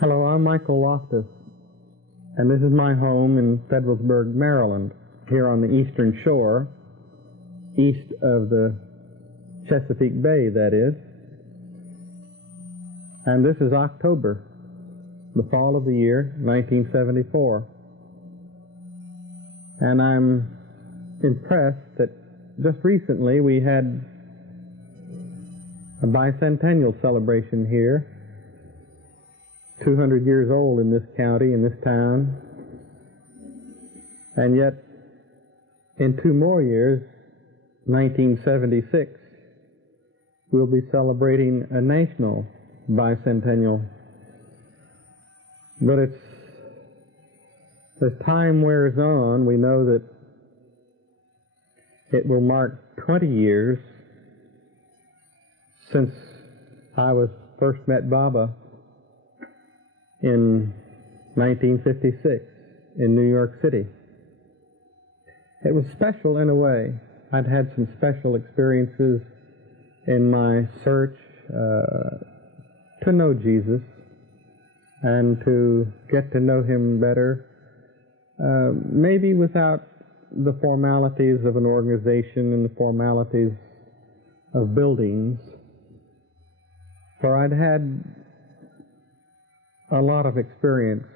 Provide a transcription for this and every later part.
Hello, I'm Michael Loftus, and this is my home in Federalsburg, Maryland, here on the eastern shore, east of the Chesapeake Bay, that is. And this is October, the fall of the year, 1974. And I'm impressed that just recently we had a bicentennial celebration here, 200 years old in this county, in this town. And yet, in 2 more years, 1976, we'll be celebrating a national bicentennial. But as time wears on, we know that it will mark 20 years since I was first met Baba in 1956 in New York City. It was special in a way. I'd had some special experiences in my search to know Jesus and to get to know him better, maybe without the formalities of an organization and the formalities of buildings, for I'd had a lot of experience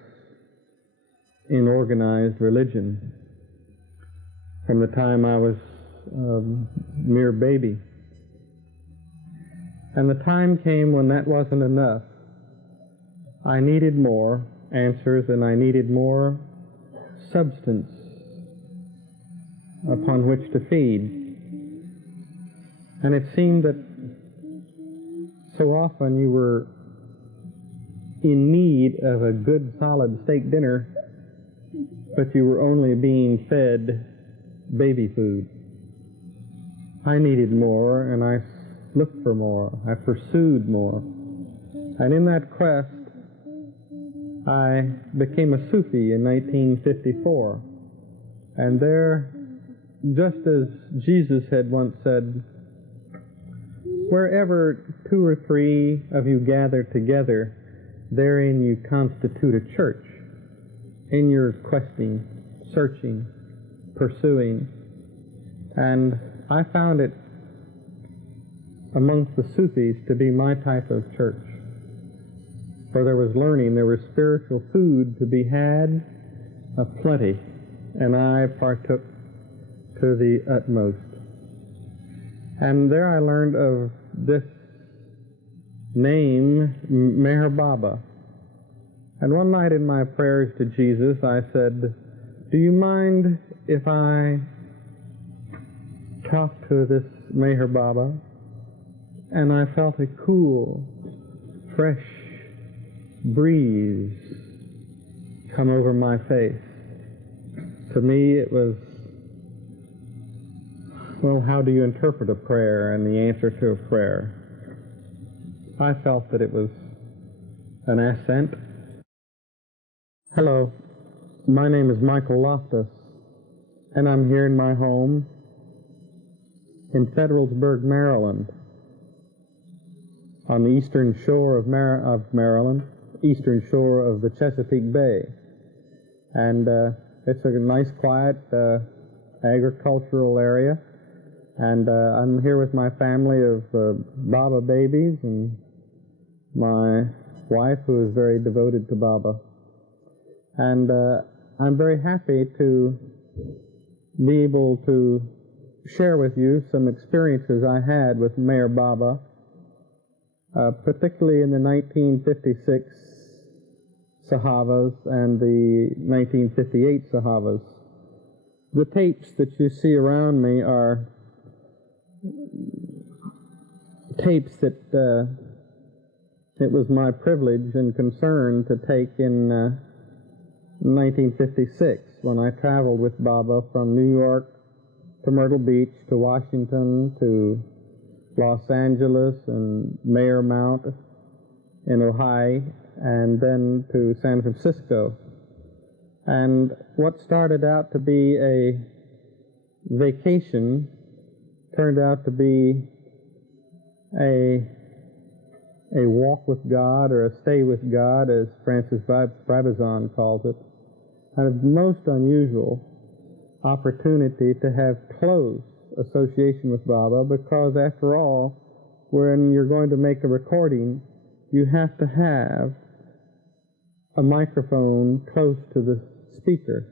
in organized religion from the time I was a mere baby. And the time came when that wasn't enough. I needed more answers, and I needed more substance upon which to feed. And it seemed that so often you were in need of a good solid steak dinner, but you were only being fed baby food. I needed more, and I looked for more. I pursued more. And in that quest, I became a Sufi in 1954. And there, just as Jesus had once said, wherever 2 or 3 of you gather together, therein you constitute a church, in your questing, searching, pursuing. And I found it amongst the Sufis to be my type of church. For there was learning, there was spiritual food to be had aplenty, and I partook to the utmost. And there I learned of this name, MeherBaba. And one night in my prayers to Jesus, I said, do you mind if I talk to this MeherBaba? And I felt a cool, fresh breeze come over my face. To me, it was, well, how do you interpret a prayer and the answer to a prayer? I felt that it was an ascent. Hello, my name is Michael Loftus, and I'm here in my home in Federalsburg, Maryland, on the eastern shore of Maryland, eastern shore of the Chesapeake Bay. And it's a nice, quiet agricultural area. And I'm here with my family of Baba babies and my wife, who is very devoted to Baba. And I'm very happy to be able to share with you some experiences I had with MeherBaba, particularly in the 1956 sahavas and the 1958 sahavas. The tapes that you see around me are tapes that it was my privilege and concern to take in 1956 when I traveled with Baba from New York to Myrtle Beach to Washington to Los Angeles and Mayor Mount in Ohio, and then to San Francisco. And what started out to be a vacation turned out to be a a walk with God or a stay with God, as Francis Brabazon calls it, a most unusual opportunity to have close association with Baba, because after all, when you're going to make a recording, you have to have a microphone close to the speaker.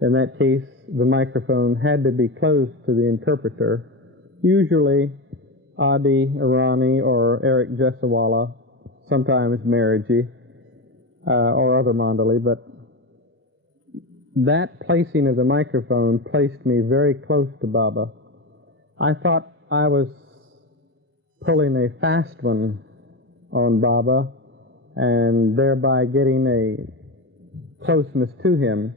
In that case, the microphone had to be close to the interpreter, usually Adi Irani or Eric Jesawala, sometimes Maharaji, or other Mandali, but that placing of the microphone placed me very close to Baba. I thought I was pulling a fast one on Baba and thereby getting a closeness to him.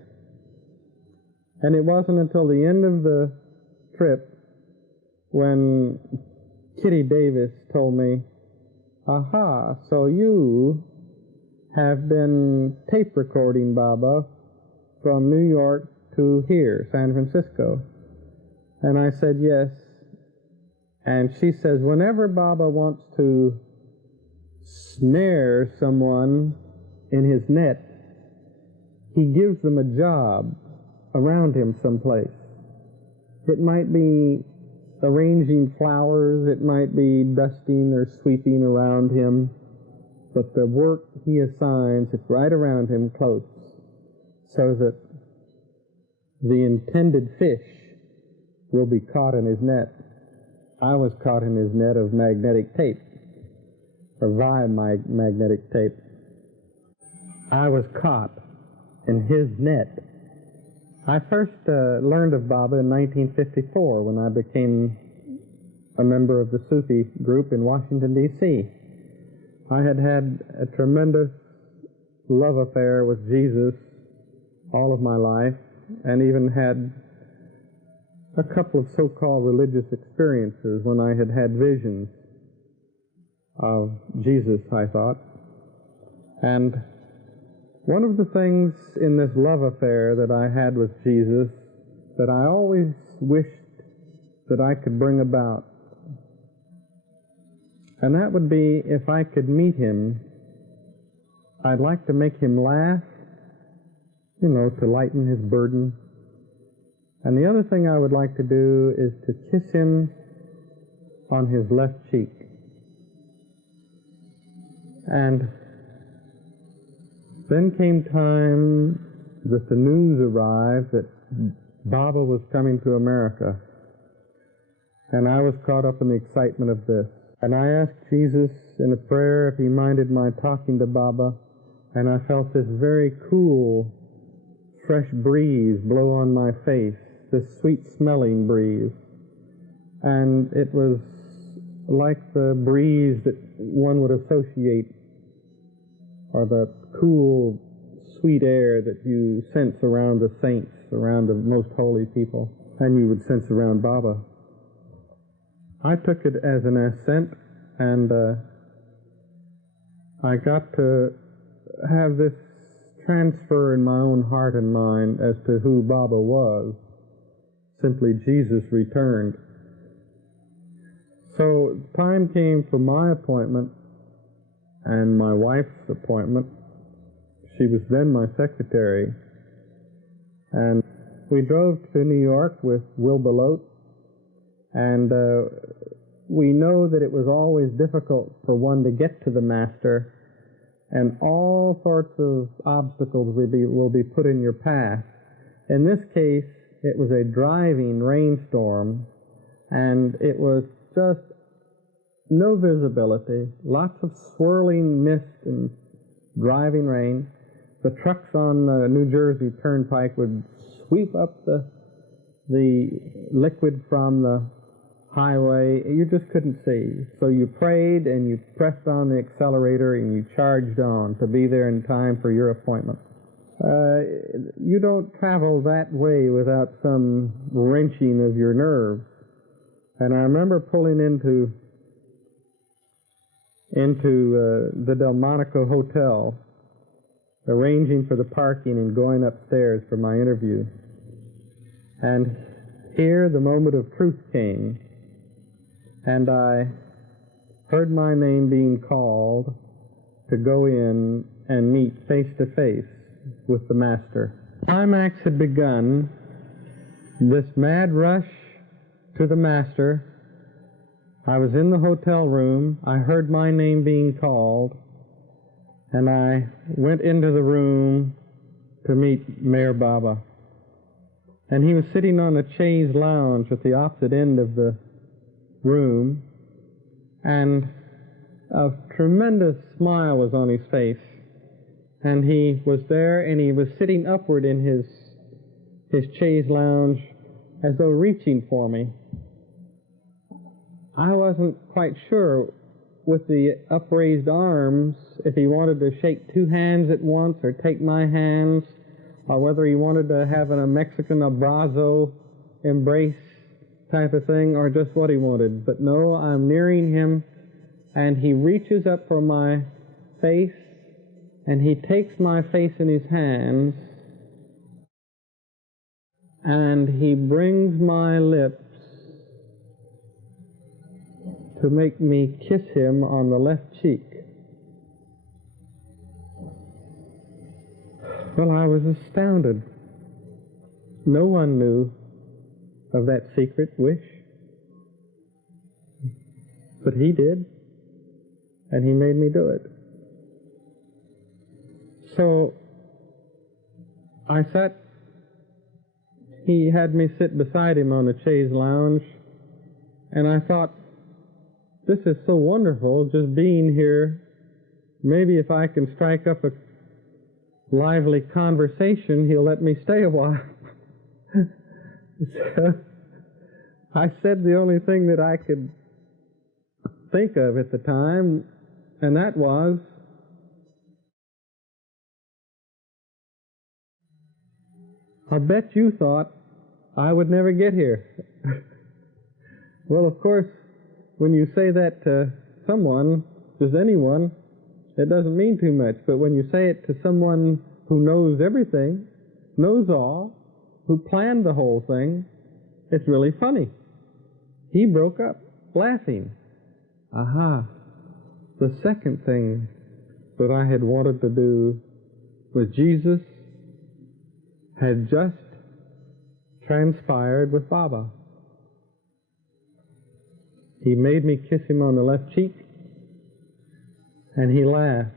And it wasn't until the end of the trip when Kitty Davis told me, "Aha, so you have been tape recording Baba from New York to here, San Francisco." And I said, "Yes." And she says, whenever Baba wants to snare someone in his net, he gives them a job around him someplace. It might be arranging flowers, it might be dusting or sweeping around him, but the work he assigns is right around him close, so that the intended fish will be caught in his net. I was caught in his net of magnetic tape, or via magnetic tape. I was caught in his net. I first learned of Baba in 1954 when I became a member of the Sufi group in Washington, D.C. I had had a tremendous love affair with Jesus all of my life, and even had a couple of so-called religious experiences when I had had visions of Jesus, I thought. And one of the things in this love affair that I had with Jesus that I always wished that I could bring about, and that would be, if I could meet him, I'd like to make him laugh, you know, to lighten his burden. And the other thing I would like to do is to kiss him on his left cheek. And then came time that the news arrived that Baba was coming to America. And I was caught up in the excitement of this. And I asked Jesus in a prayer if he minded my talking to Baba, and I felt this very cool, fresh breeze blow on my face, this sweet-smelling breeze. And it was like the breeze that one would associate, or the cool, sweet air that you sense around the saints, around the most holy people, and you would sense around Baba. I took it as an ascent, and I got to have this transfer in my own heart and mind as to who Baba was. Simply, Jesus returned. So time came for my appointment and my wife's appointment. She was then my secretary. And we drove to New York with Will Belote, and we know that it was always difficult for one to get to the master, and all sorts of obstacles will be put in your path. In this case, it was a driving rainstorm, and it was just no visibility, lots of swirling mist and driving rain. The trucks on the New Jersey Turnpike would sweep up the liquid from the highway. You just couldn't see. So you prayed and you pressed on the accelerator and you charged on to be there in time for your appointment. You don't travel that way without some wrenching of your nerves. And I remember pulling into the Delmonico Hotel, arranging for the parking and going upstairs for my interview. And here the moment of truth came, and I heard my name being called to go in and meet face to face with the Master. Climax had begun, this mad rush to the Master. I was in the hotel room, I heard my name being called, and I went into the room to meet Meher Baba. And he was sitting on a chaise lounge at the opposite end of the room, and a tremendous smile was on his face. And he was there, and he was sitting upward in his chaise lounge as though reaching for me. I wasn't quite sure with the upraised arms if he wanted to shake two hands at once or take my hands, or whether he wanted to have a Mexican abrazo embrace type of thing, or just what he wanted. But no, I'm nearing him, and he reaches up for my face, and he takes my face in his hands, and he brings my lips to make me kiss him on the left cheek. Well, I was astounded. No one knew of that secret wish, but he did, and he made me do it. So I sat, he had me sit beside him on the chaise lounge, and I thought, this is so wonderful, just being here. Maybe if I can strike up a lively conversation, he'll let me stay a while. So I said the only thing that I could think of at the time, and that was, I'll bet you thought I would never get here. Well, of course, when you say that to someone, just anyone, it doesn't mean too much. But when you say it to someone who knows everything, knows all, who planned the whole thing, it's really funny. He broke up, laughing. Aha. The second thing that I had wanted to do was Jesus had just transpired with Baba. He made me kiss him on the left cheek, and he laughed.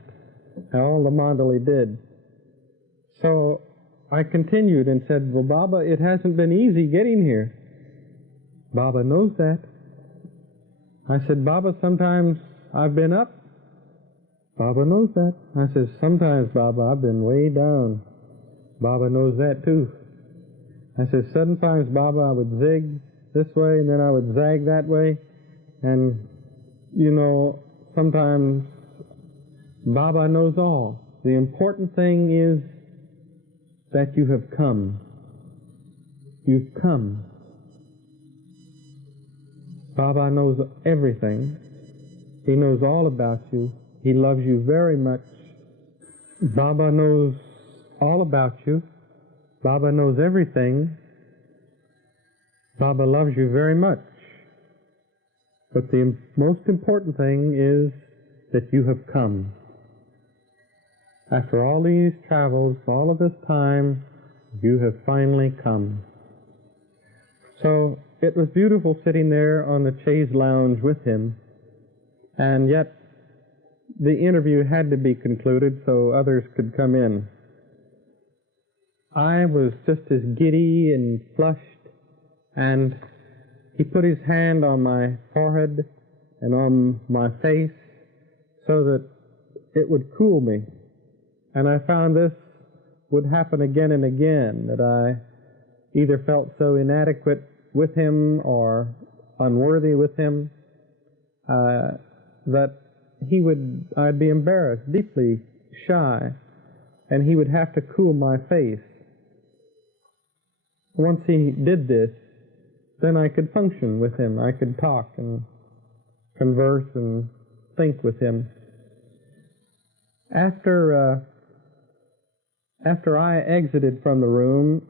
All the Mandali did. So I continued and said, well, Baba, it hasn't been easy getting here. Baba knows that. I said, Baba, sometimes I've been up. Baba knows that. I said, sometimes, Baba, I've been way down. Baba knows that too. I said, sometimes, Baba, I would zig this way, and then I would zag that way. And, you know, sometimes Baba knows all. The important thing is that you have come. You've come. Baba knows everything. He knows all about you. He loves you very much. Baba knows all about you. Baba knows everything. Baba loves you very much. But the most important thing is that you have come. After all these travels, all of this time, you have finally come. So it was beautiful sitting there on the chaise lounge with him, and yet the interview had to be concluded so others could come in. I was just as giddy and flushed, and he put his hand on my forehead and on my face so that it would cool me. And I found this would happen again and again, that I either felt so inadequate with him or unworthy with him that I'd be embarrassed, deeply shy, and he would have to cool my face. Once he did this, then I could function with him. I could talk and converse and think with him. After I exited from the room,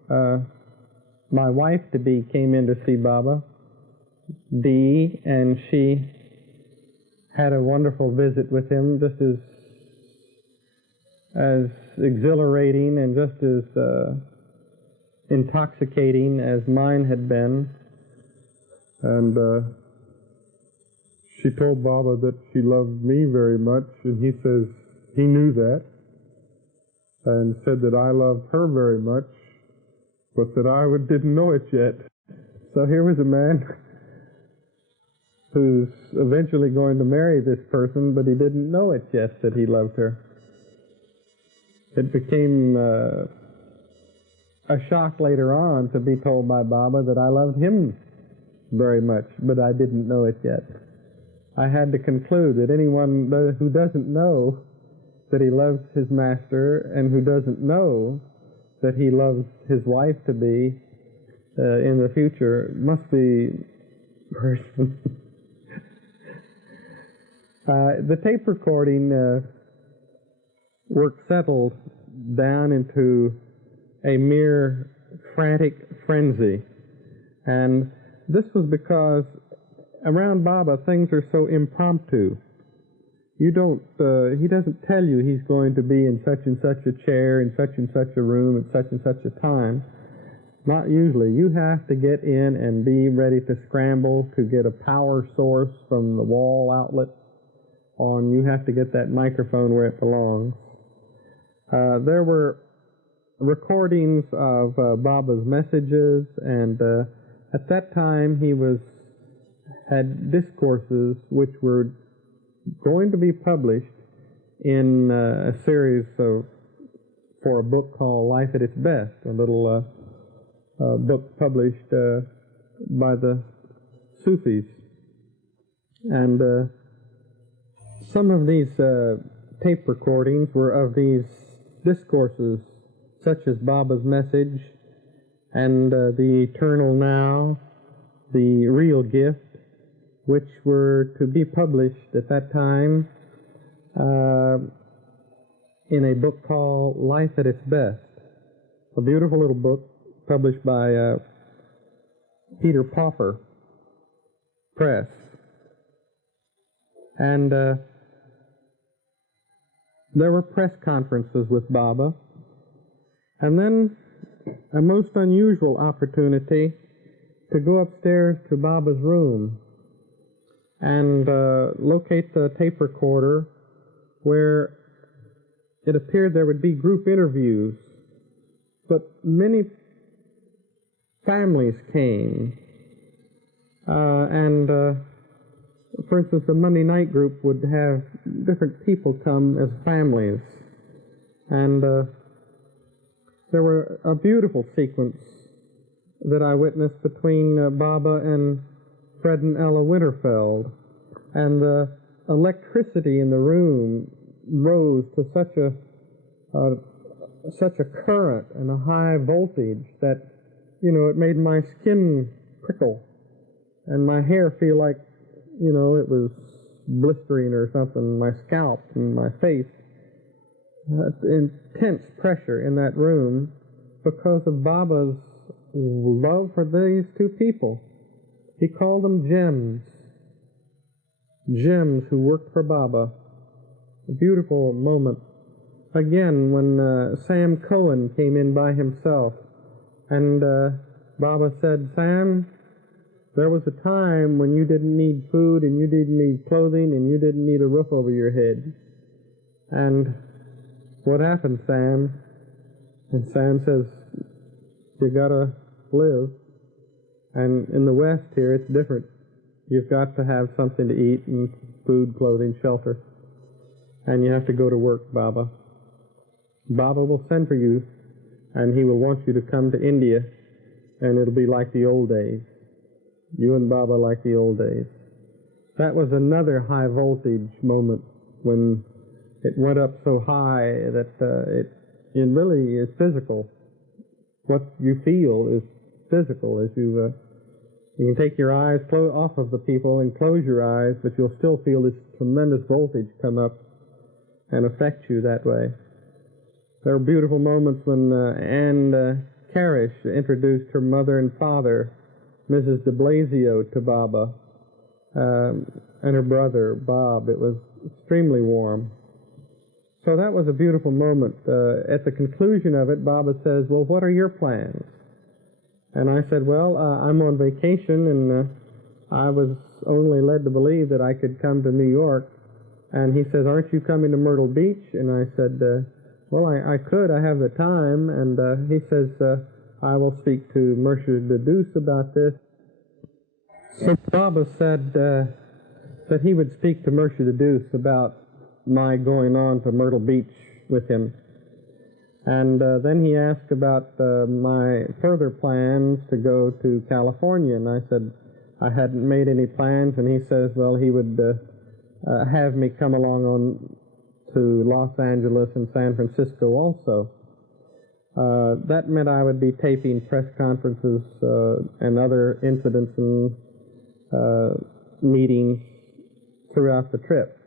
my wife-to-be came in to see Baba, Dee, and she had a wonderful visit with him, just as exhilarating and just as intoxicating as mine had been. And she told Baba that she loved me very much, and he says he knew that, and said that I loved her very much, but that I didn't know it yet. So here was a man who's eventually going to marry this person, but he didn't know it yet that he loved her. It became a shock later on to be told by Baba that I loved him very much, but I didn't know it yet. I had to conclude that anyone who doesn't know that he loves his master and who doesn't know that he loves his wife to be in the future must be a person. The tape recording work settled down into a mere frantic frenzy. And this was because around Baba things are so impromptu. You don't, he doesn't tell you he's going to be in such and such a chair, in such and such a room, at such and such a time. Not usually. You have to get in and be ready to scramble to get a power source from the wall outlet on. You have to get that microphone where it belongs. There were recordings of Baba's messages, and at that time he had discourses which were going to be published in a series for a book called Life at Its Best, a little book published by the Sufis. And some of these tape recordings were of these discourses, such as Baba's message and the eternal now, the real gift, which were to be published at that time in a book called Life at Its Best, a beautiful little book published by Peter Popper Press. And there were press conferences with Baba, and then a most unusual opportunity to go upstairs to Baba's room and locate the tape recorder where it appeared there would be group interviews, but many families came. For instance, the Monday night group would have different people come as families. And there were a beautiful sequence that I witnessed between Baba and Fred and Ella Winterfeld. And the electricity in the room rose to such a current and a high voltage that, it made my skin prickle and my hair feel like, it was blistering or something, my scalp and my face. Intense pressure in that room because of Baba's love for these two people. He called them gems. Gems who worked for Baba. A beautiful moment. Again, when Sam Cohen came in by himself, and Baba said, "Sam, there was a time when you didn't need food, and you didn't need clothing, and you didn't need a roof over your head. And what happened, Sam?" And Sam says, "You gotta live. And in the West here, it's different. You've got to have something to eat, and food, clothing, shelter. And you have to go to work, Baba. Baba will send for you, and he will want you to come to India, and it'll be like the old days. You and Baba like the old days." That was another high voltage moment when it went up so high that it really is physical. What you feel is physical as you can take your eyes off of the people and close your eyes, but you'll still feel this tremendous voltage come up and affect you that way. There were beautiful moments when Anne Carish introduced her mother and father, Mrs. de Blasio, to Baba, and her brother, Bob. It was extremely warm. So that was a beautiful moment. At the conclusion of it, Baba says, well, what are your plans? And I said, well, I'm on vacation, and I was only led to believe that I could come to New York. And he says, aren't you coming to Myrtle Beach? And I said, well, I could. I have the time. And he says, I will speak to Mercer de Deuce about this. So Baba said that he would speak to Mercer de Deuce about my going on to Myrtle Beach with him. And then he asked about my further plans to go to California. And I said I hadn't made any plans. And he says, well, he would have me come along on to Los Angeles and San Francisco also. That meant I would be taping press conferences and other incidents and meetings throughout the trip.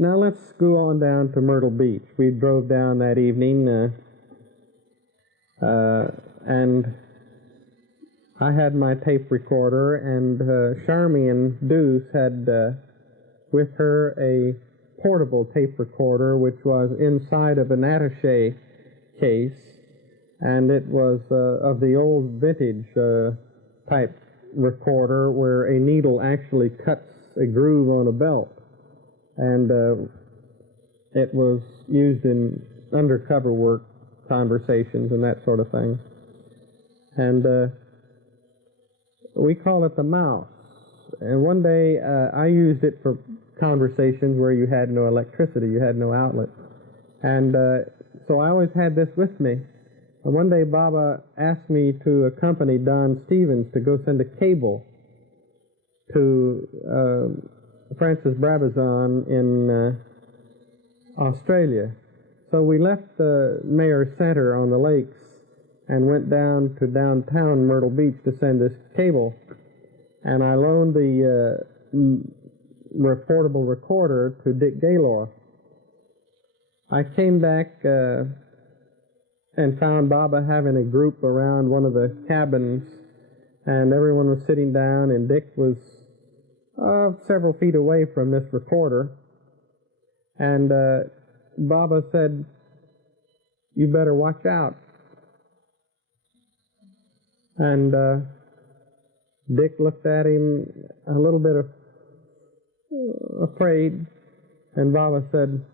Now let's go on down to Myrtle Beach. We drove down that evening, and I had my tape recorder, and Charmian Deuce had with her a portable tape recorder, which was inside of an attaché case, and it was of the old vintage type recorder where a needle actually cuts a groove on a belt. And it was used in undercover work, conversations, and that sort of thing. And we call it the mouse. And one day I used it for conversations where you had no electricity, you had no outlet. And so I always had this with me. And one day Baba asked me to accompany Don Stevens to go send a cable to Francis Brabazon in Australia. So we left the Mayor's Center on the lakes and went down to downtown Myrtle Beach to send this cable. And I loaned the portable recorder to Dick Gaylor. I came back and found Baba having a group around one of the cabins, and everyone was sitting down, and Dick was several feet away from this recorder. And Baba said, you better watch out. And Dick looked at him a little bit afraid, and Baba said,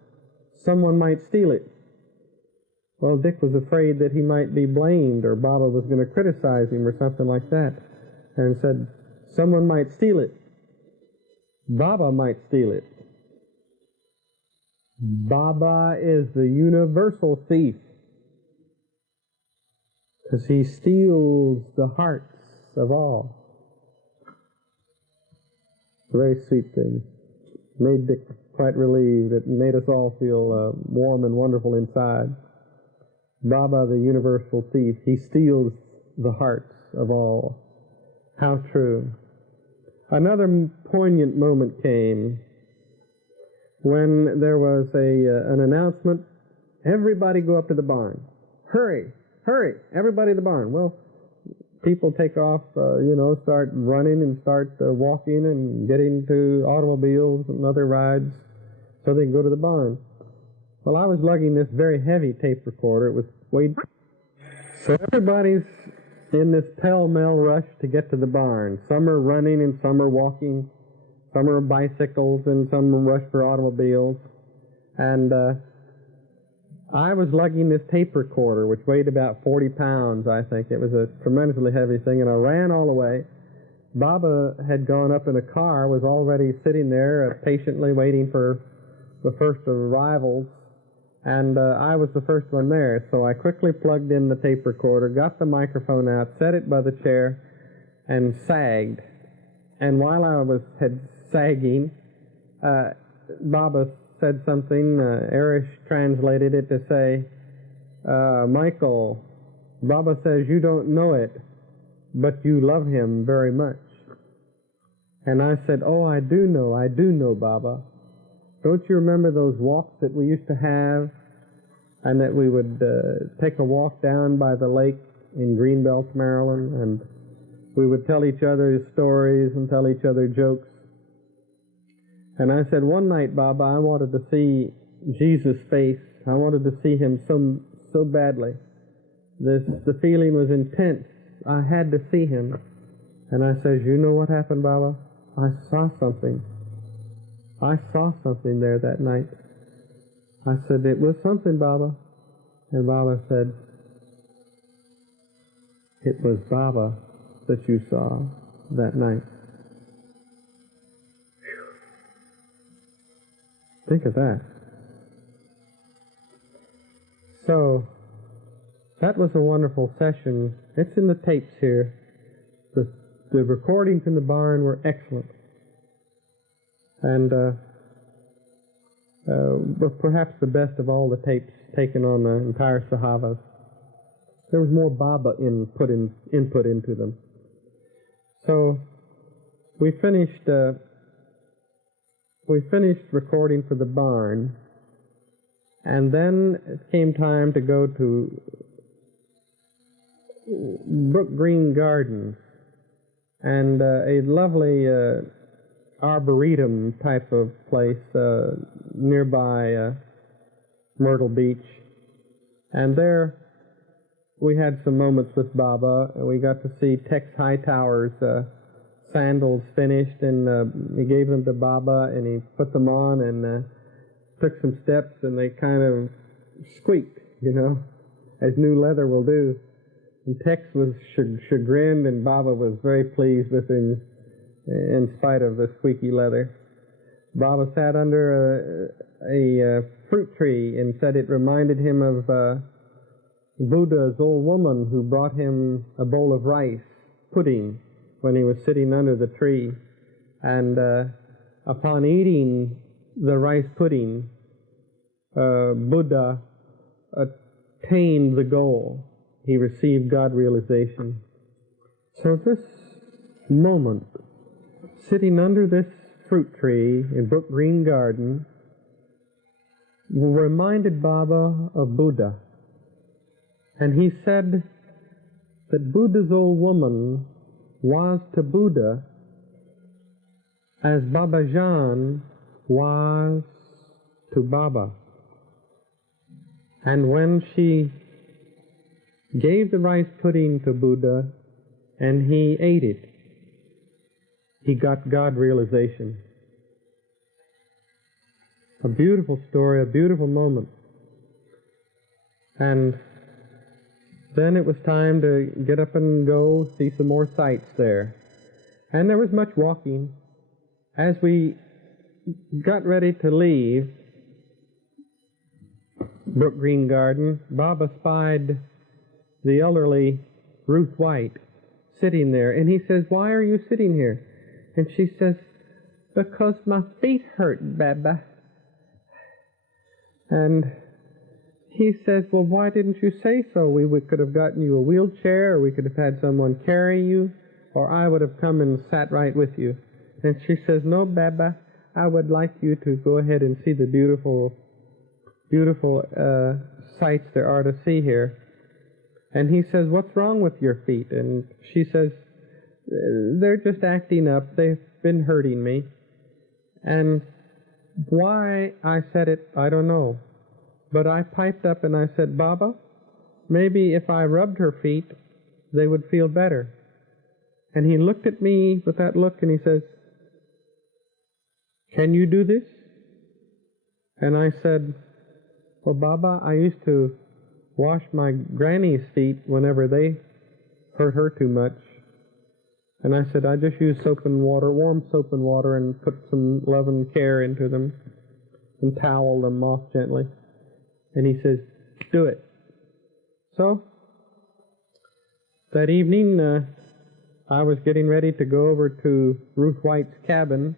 someone might steal it. Well, Dick was afraid that he might be blamed, or Baba was going to criticize him or something like that, and said, someone might steal it. Baba might steal it. Baba is the universal thief, because he steals the hearts of all. It's a very sweet thing. Made Dick quite relieved. It made us all feel warm and wonderful inside. Baba, the universal thief, he steals the hearts of all. How true. Another poignant moment came when there was an announcement, everybody go up to the barn. Hurry, hurry, everybody to the barn. Well, people take off, start running and start walking and getting to automobiles and other rides so they can go to the barn. Well, I was lugging this very heavy tape recorder. It was weighed. So everybody's in this pell-mell rush to get to the barn. Some are running and some are walking. Some are bicycles and some rush for automobiles. And I was lugging this tape recorder, which weighed about 40 pounds, I think. It was a tremendously heavy thing, and I ran all the way. Baba had gone up in a car, was already sitting there patiently waiting for the first arrivals, and I was the first one there. So I quickly plugged in the tape recorder, got the microphone out, set it by the chair, and sagged. And while I was sagging, Baba said something. Erish translated it to say, Michael, Baba says you don't know it, but you love him very much. And I said, oh, I do know, Baba. Don't you remember those walks that we used to have, and that we would take a walk down by the lake in Greenbelt, Maryland, and We would tell each other stories and tell each other jokes. And I said, one night, Baba, I wanted to see Jesus' face. I wanted to see him so badly. The feeling was intense. I had to see him. And I said, you know what happened, Baba? I saw something. I saw something there that night. I said, it was something, Baba. And Baba said, it was Baba that you saw that night. Think of that. So, that was a wonderful session. It's in the tapes here. The recordings in the barn were excellent. And were perhaps the best of all the tapes taken on the entire sahavas. There was more Baba input into them. So we finished recording for the barn, and then it came time to go to Brook Green Gardens, and a lovely arboretum type of place nearby Myrtle Beach. And there we had some moments with Baba, and we got to see Tex Hightower's sandals finished, and he gave them to Baba, and he put them on and took some steps, and they kind of squeaked, you know, as new leather will do. And Tex was chagrined, and Baba was very pleased with him in spite of the squeaky leather. Baba sat under a fruit tree and said it reminded him of Buddha's old woman who brought him a bowl of rice pudding when he was sitting under the tree. And upon eating the rice pudding, Buddha attained the goal. He received God realization. So this moment, sitting under this fruit tree in Brook Green Garden, reminded Baba of Buddha. And he said that Buddha's old woman was to Buddha as Babajan was to Baba. And when she gave the rice pudding to Buddha and he ate it, he got God realization. A beautiful story, a beautiful moment. And then it was time to get up and go see some more sights there. And there was much walking. As we got ready to leave Brook Green Garden, Baba spied the elderly Ruth White sitting there. And he says, why are you sitting here? And she says, because my feet hurt, Baba. And he says, well, why didn't you say so? We could have gotten you a wheelchair, or we could have had someone carry you, or I would have come and sat right with you. And she says, no, Baba, I would like you to go ahead and see the beautiful sights there are to see here. And he says, what's wrong with your feet? And she says, they're just acting up. They've been hurting me. And why I said it, I don't know. But I piped up and I said, Baba, maybe if I rubbed her feet, they would feel better. And he looked at me with that look and he says, can you do this? And I said, well, Baba, I used to wash my granny's feet whenever they hurt her too much. And I said, I just use soap and water, warm soap and water, and put some love and care into them and towel them off gently. And he says, do it. So, that evening, I was getting ready to go over to Ruth White's cabin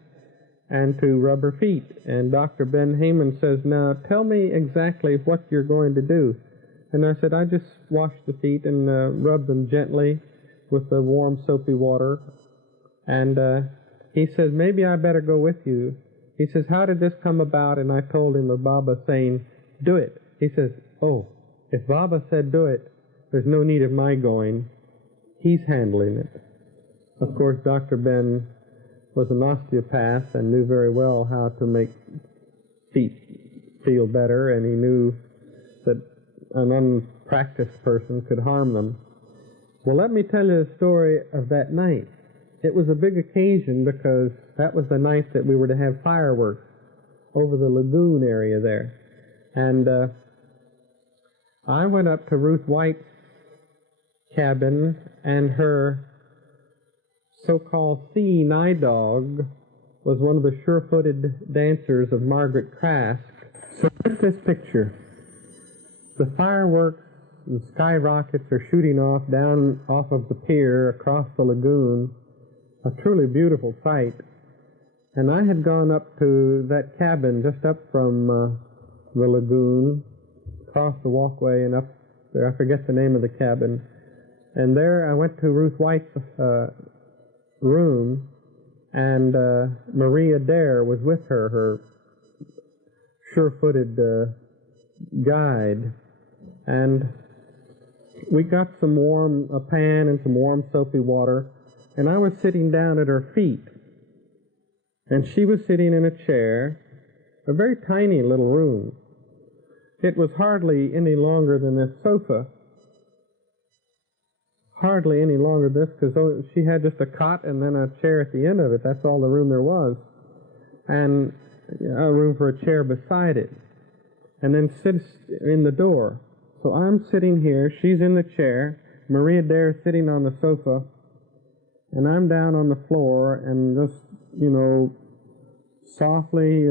and to rub her feet. And Dr. Ben Heyman says, now tell me exactly what you're going to do. And I said, I just wash the feet and rub them gently with the warm soapy water. And he says, maybe I better go with you. He says, how did this come about? And I told him of Baba saying, do it. He says, oh, if Baba said do it, there's no need of my going. He's handling it. Of course, Dr. Ben was an osteopath and knew very well how to make feet feel better, and he knew that an unpracticed person could harm them. Well, let me tell you the story of that night. It was a big occasion because that was the night that we were to have fireworks over the lagoon area there. And I went up to Ruth White's cabin, and her so-called seeing eye dog was one of the sure-footed dancers of Margaret Crask. So look at this picture. The fireworks, the skyrockets are shooting off down off of the pier across the lagoon, a truly beautiful sight. And I had gone up to that cabin just up from the lagoon, across the walkway and up there. I forget the name of the cabin. And there I went to Ruth White's room, and Maria Dare was with her, her sure-footed guide. And we got a pan and some warm soapy water, and I was sitting down at her feet. And she was sitting in a chair, a very tiny little room. It was hardly any longer than this sofa. Hardly any longer than this, because she had just a cot and then a chair at the end of it. That's all the room there was. And a room for a chair beside it. And then sits in the door. So I'm sitting here, she's in the chair, Maria Dare sitting on the sofa, and I'm down on the floor and just, softly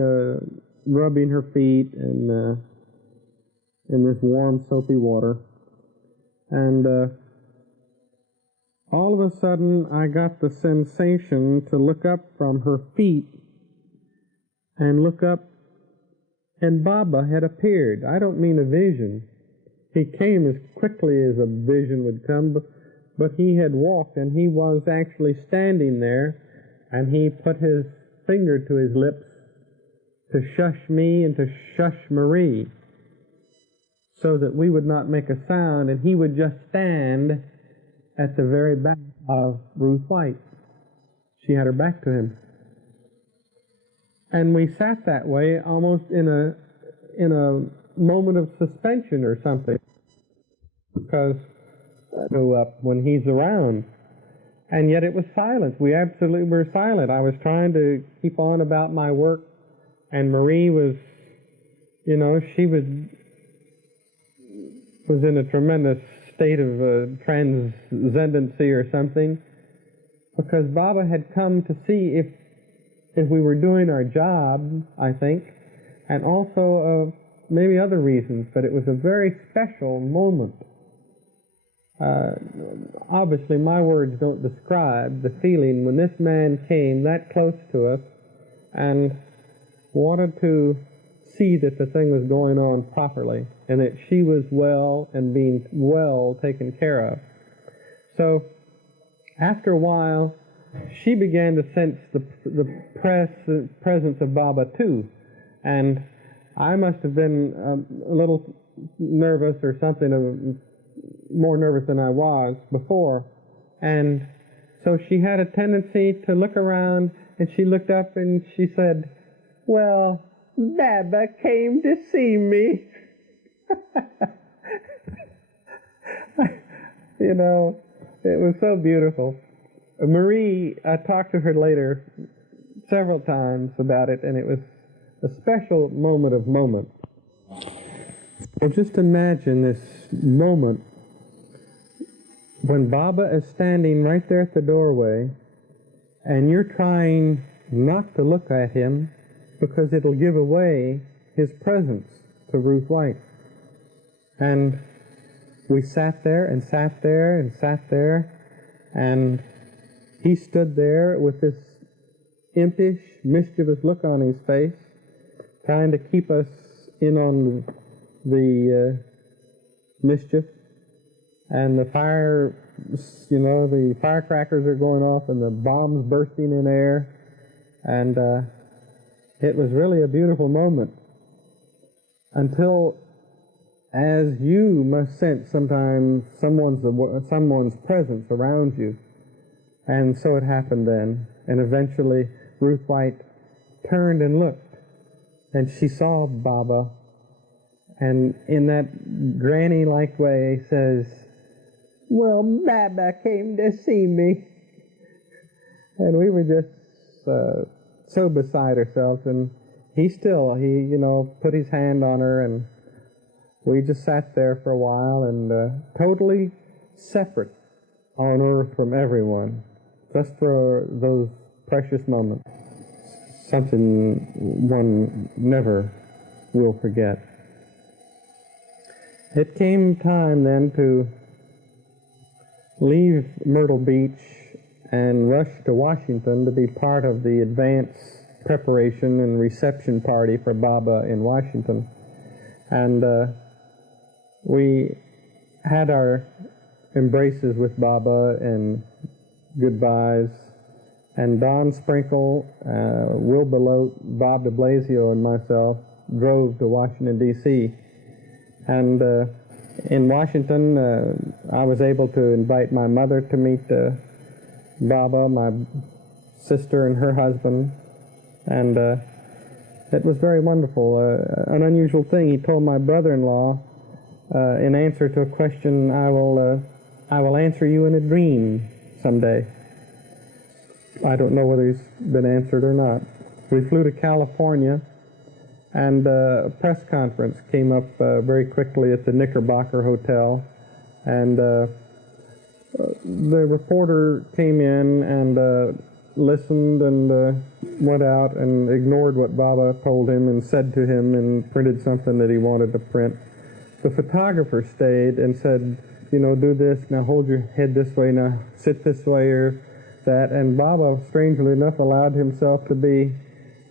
rubbing her feet and in this warm soapy water. And all of a sudden I got the sensation to look up from her feet and look up, and Baba had appeared. I don't mean a vision. He came as quickly as a vision would come, but he had walked, and he was actually standing there, and he put his finger to his lips to shush me and to shush Marie, so that we would not make a sound, and he would just stand at the very back of Ruth White. She had her back to him. And we sat that way almost in a moment of suspension or something, because I go up when he's around. And yet it was silence. We absolutely were silent. I was trying to keep on about my work, and Marie was, she was in a tremendous state of transcendency or something, because Baba had come to see if we were doing our job, I think, and also maybe other reasons, but it was a very special moment. Obviously, my words don't describe the feeling when this man came that close to us and wanted to see that the thing was going on properly and that she was well and being well taken care of. So, after a while, she began to sense the presence of Baba too, and I must have been a little nervous or something, more nervous than I was before, and so she had a tendency to look around, and she looked up and she said, "Well, Baba came to see me." It was so beautiful. Marie, I talked to her later several times about it, and it was a special moment. So just imagine this moment when Baba is standing right there at the doorway, and you're trying not to look at him because it'll give away his presence to Ruth White. And we sat there and sat there and sat there, and he stood there with this impish, mischievous look on his face, trying to keep us in on the mischief. And the fire, the firecrackers are going off and the bombs bursting in air. And it was really a beautiful moment. Until, as you must sense sometimes someone's presence around you, And so it happened then. And eventually Ruth White turned and looked, and she saw Baba, and in that granny-like way says, "Well, Baba came to see me." And we were just so beside ourselves, and he put his hand on her, and we just sat there for a while, and totally separate on earth from everyone, just for those precious moments. Something one never will forget. It came time then to leave Myrtle Beach and rush to Washington to be part of the advance preparation and reception party for Baba in Washington. And we had our embraces with Baba and goodbyes, and Don Sprinkle, Will Belote, Bob de Blasio, and myself drove to Washington, D.C. And in Washington, I was able to invite my mother to meet Baba, my sister and her husband, and it was very wonderful. An unusual thing, he told my brother-in-law, in answer to a question, I will answer you in a dream someday. I don't know whether he's been answered or not. We flew to California, and a press conference came up very quickly at the Knickerbocker Hotel, and the reporter came in and listened and went out and ignored what Baba told him and said to him and printed something that he wanted to print. The photographer stayed and said, do this, now hold your head this way, now sit this way, or that. And Baba, strangely enough, allowed himself to be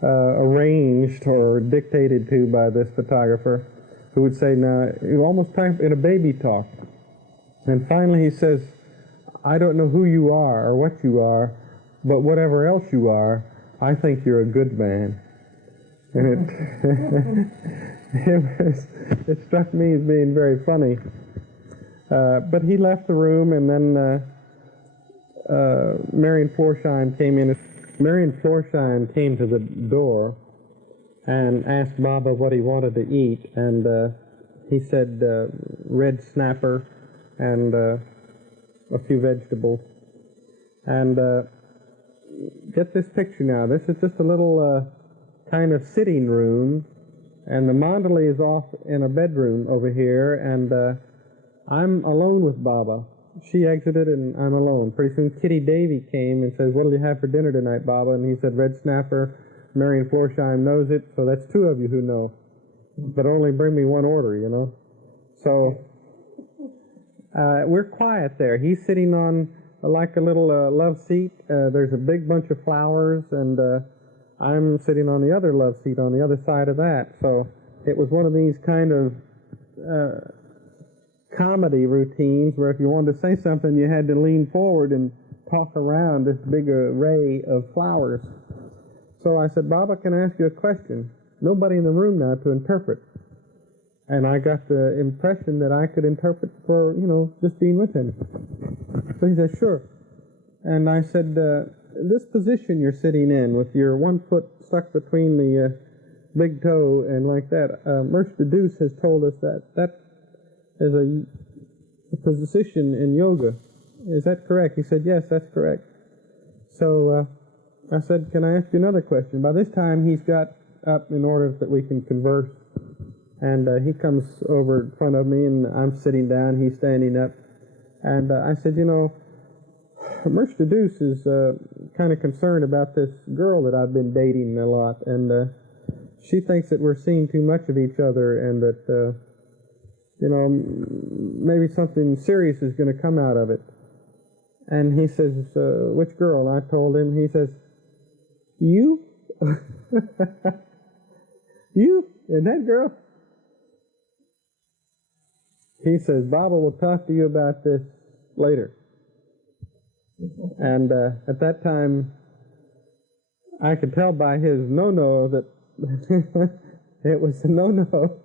arranged or dictated to by this photographer, who would say, now, almost time in a baby talk. And finally he says, I don't know who you are or what you are, but whatever else you are, I think you're a good man. And it struck me as being very funny. But he left the room, and then Marion Florsheim came in. Marion Florsheim came to the door and asked Baba what he wanted to eat, and he said red snapper and a few vegetables. And get this picture now. This is just a little kind of sitting room, and the Mandalay is off in a bedroom over here, and I'm alone with Baba. She exited, and I'm alone. Pretty soon Kitty Davy came and says, "What will you have for dinner tonight, Baba?" And he said, "Red snapper." Marion Florsheim knows it, so that's two of you who know. But only bring me one order, So we're quiet there. He's sitting on like a little love seat. There's a big bunch of flowers, and I'm sitting on the other love seat on the other side of that. So it was one of these kind of comedy routines where if you wanted to say something, you had to lean forward and talk around this big array of flowers. So I said, "Baba, can I ask you a question?" Nobody in the room now to interpret. And I got the impression that I could interpret for, just being with him. So he said, "Sure." And I said, "This position you're sitting in with your one foot stuck between the big toe and like that, Myrtle Beach has told us that is a position in yoga. Is that correct?" He said, "Yes, that's correct." So I said, "Can I ask you another question?" By this time he's got up in order that we can converse. And he comes over in front of me, and I'm sitting down, he's standing up. And I said, Myrtle Beach is kind of concerned about this girl that I've been dating a lot, and she thinks that we're seeing too much of each other, and that, maybe something serious is going to come out of it. And he says, "Which girl?" And I told him. He says, "You?" "You? And that girl?" He says, "Baba will talk to you about this later." And at that time, I could tell by his no-no that it was a no-no.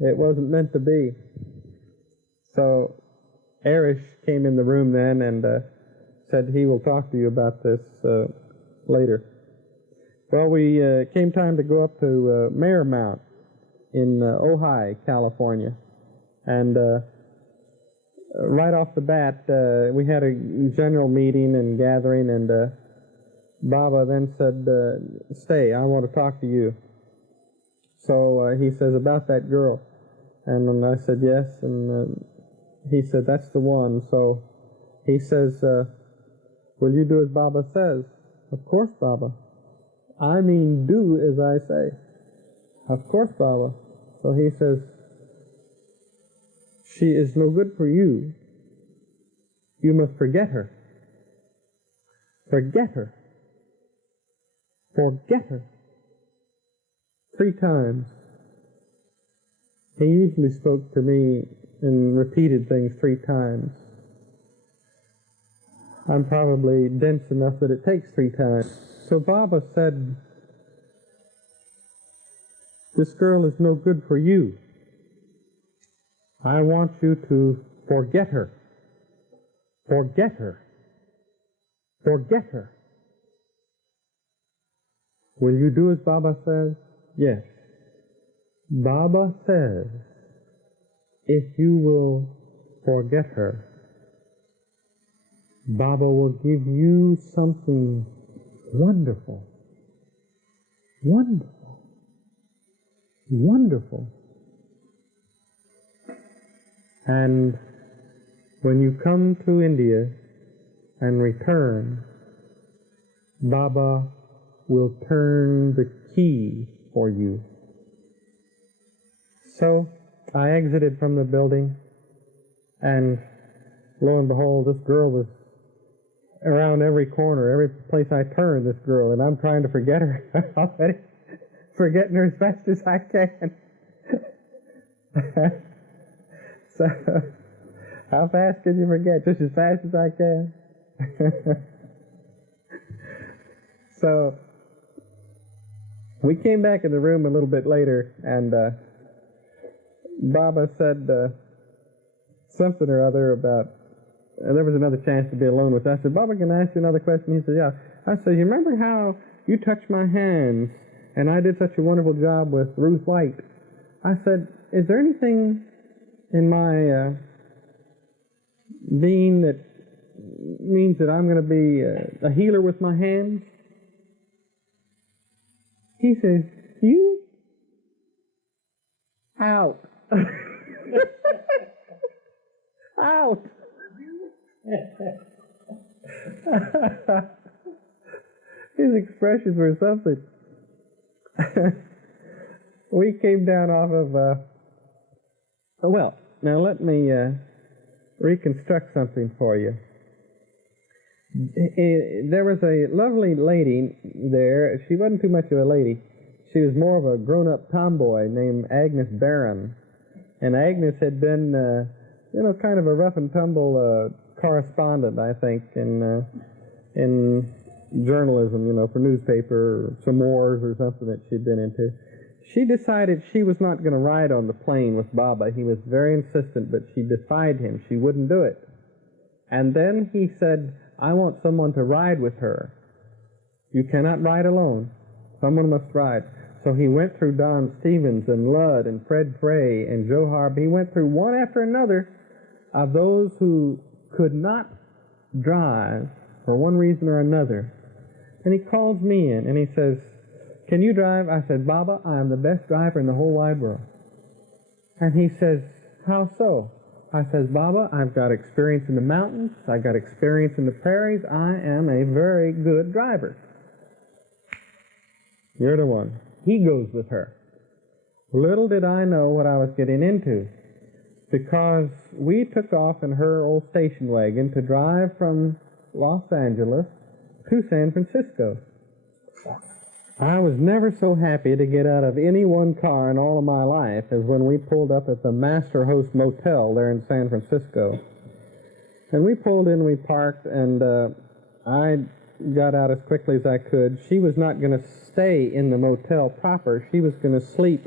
It wasn't meant to be. So Arish came in the room then and said he will talk to you about this later. Well, we came time to go up to Mount in Ojai, California. And right off the bat, we had a general meeting and gathering, and Baba then said, stay, I want to talk to you. So he says, about that girl. And then I said, yes, and he said, that's the one. So he says, will you do as Baba says? Of course, Baba. I mean, do as I say. Of course, Baba. So he says, she is no good for you. You must forget her. Forget her. Forget her. 3 times. He usually spoke to me and repeated things 3 times. I'm probably dense enough that it takes 3 times. So Baba said, this girl is no good for you. I want you to forget her. Forget her. Forget her. Will you do as Baba says? Yes. Baba says, if you will forget her, Baba will give you something wonderful. Wonderful. Wonderful. And when you come to India and return, Baba will turn the key for you. So I exited from the building, and lo and behold, this girl was around every corner, every place I turned, this girl, and I'm trying to forget her already, forgetting her as fast as I can. So, how fast can you forget? Just as fast as I can. So, we came back in the room a little bit later, and Baba said something or other about, there was another chance to be alone with us. I said, Baba, can I ask you another question? He said, yeah. I said, you remember how you touched my hands, and I did such a wonderful job with Ruth White? I said, is there anything in my being that means that I'm going to be a healer with my hands? He says, you? Out. Out. His expressions were something. We came down off of, well, now let me reconstruct something for you. There was a lovely lady there. She wasn't too much of a lady. She was more of a grown-up tomboy named Agnes Barron. And Agnes had been, kind of a rough-and-tumble correspondent, I think, in journalism, for newspaper, or some wars or something that she'd been into. She decided she was not going to ride on the plane with Baba. He was very insistent, but she defied him. She wouldn't do it. And then he said, I want someone to ride with her. You cannot ride alone. Someone must ride. So he went through Don Stevens and Ludd and Fred Frey and Joe Harb. He went through one after another of those who could not drive for one reason or another. And he calls me in and he says, can you drive? I said, Baba, I am the best driver in the whole wide world. And he says, how so? I says, Baba, I've got experience in the mountains. I've got experience in the prairies. I am a very good driver. You're the one. He goes with her. Little did I know what I was getting into, because we took off in her old station wagon to drive from Los Angeles to San Francisco. I was never so happy to get out of any one car in all of my life as when we pulled up at the Master Host Motel there in San Francisco. And we pulled in, we parked, and I got out as quickly as I could. She was not going to stay in the motel proper. She was going to sleep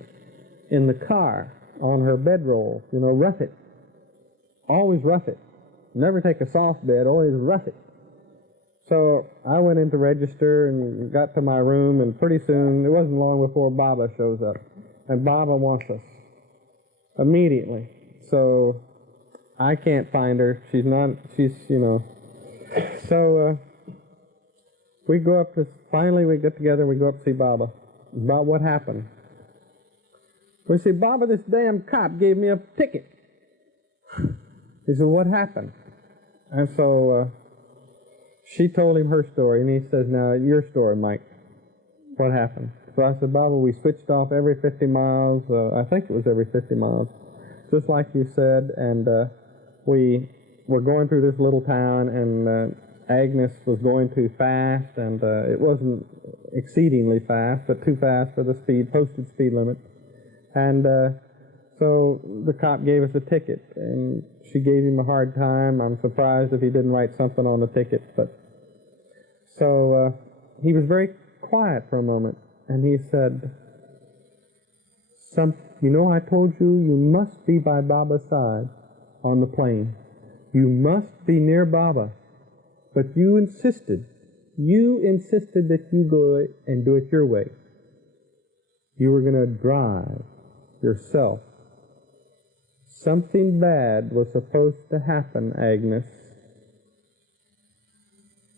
in the car on her bedroll, rough it. Always rough it. Never take a soft bed, always rough it. So I went in to register and got to my room, and pretty soon, it wasn't long before Baba shows up. And Baba wants us immediately. So I can't find her. She's, you know. So we go up to, finally we get together and we go up to see Baba. About what happened. We say, Baba, this damn cop gave me a ticket. He said, what happened? And so she told him her story, and he says, now, your story, Mike. What happened? So I said, Baba, we switched off every 50 miles. I think it was every 50 miles, just like you said, and we were going through this little town, and Agnes was going too fast, and it wasn't exceedingly fast, but too fast for the posted speed limit. And so the cop gave us a ticket, and she gave him a hard time. I'm surprised if he didn't write something on the ticket. But so he was very quiet for a moment, and he said, you know, I told you, you must be by Baba's side on the plane. You must be near Baba. But you insisted that you go and do it your way. You were going to drive yourself. Something bad was supposed to happen, Agnes,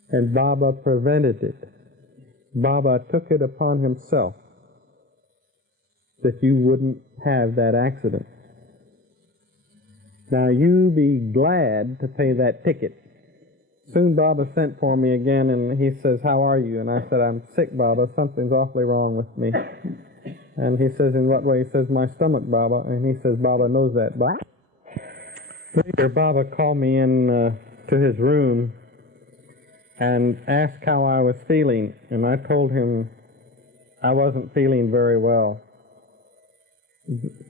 and Baba prevented it. Baba took it upon himself that you wouldn't have that accident. Now you be glad to pay that ticket. Soon Baba sent for me again, and he says, how are you? And I said, I'm sick, Baba. Something's awfully wrong with me. And he says, in what way? He says, my stomach, Baba. And he says, Baba knows that. Later, Baba called me in to his room and asked how I was feeling. And I told him I wasn't feeling very well.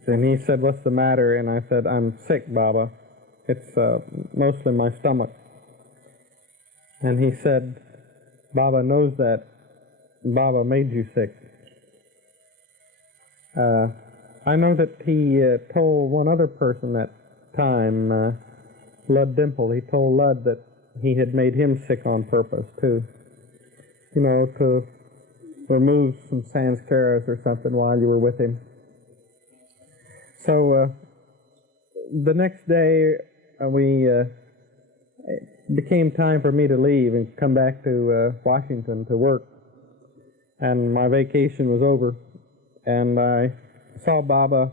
And he said, what's the matter? And I said, I'm sick, Baba. It's mostly my stomach. And he said, Baba knows that. Baba made you sick. I know that he told one other person that time, Lud Dimple, he told Lud that he had made him sick on purpose to, you know, to remove some sanskaras or something while you were with him. So the next day it became time for me to leave and come back to Washington to work, and my vacation was over. And I saw Baba,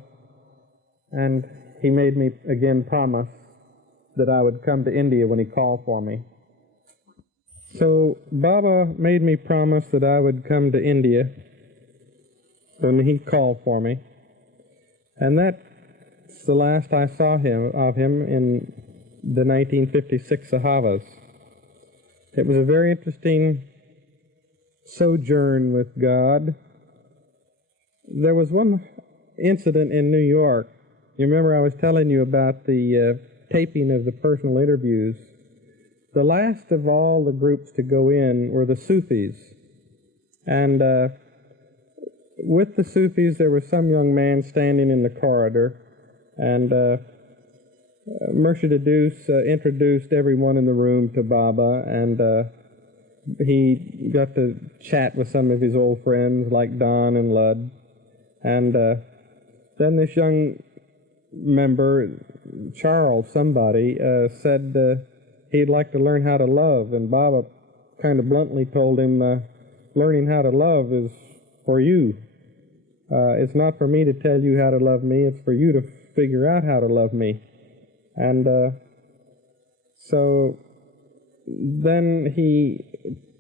and he made me again promise that I would come to India when he called for me. So Baba made me promise that I would come to India when he called for me. And that's the last I saw of him in the 1956 sahavas. It was a very interesting sojourn with God. There was one incident in New York. You remember I was telling you about the taping of the personal interviews. The last of all the groups to go in were the Sufis. And with the Sufis, there was some young man standing in the corridor, and Murshid Adus introduced everyone in the room to Baba, and he got to chat with some of his old friends like Don and Lud. And then this young member, Charles somebody, said he'd like to learn how to love, and Baba kind of bluntly told him, learning how to love is for you. It's not for me to tell you how to love me, it's for you to figure out how to love me. And so then he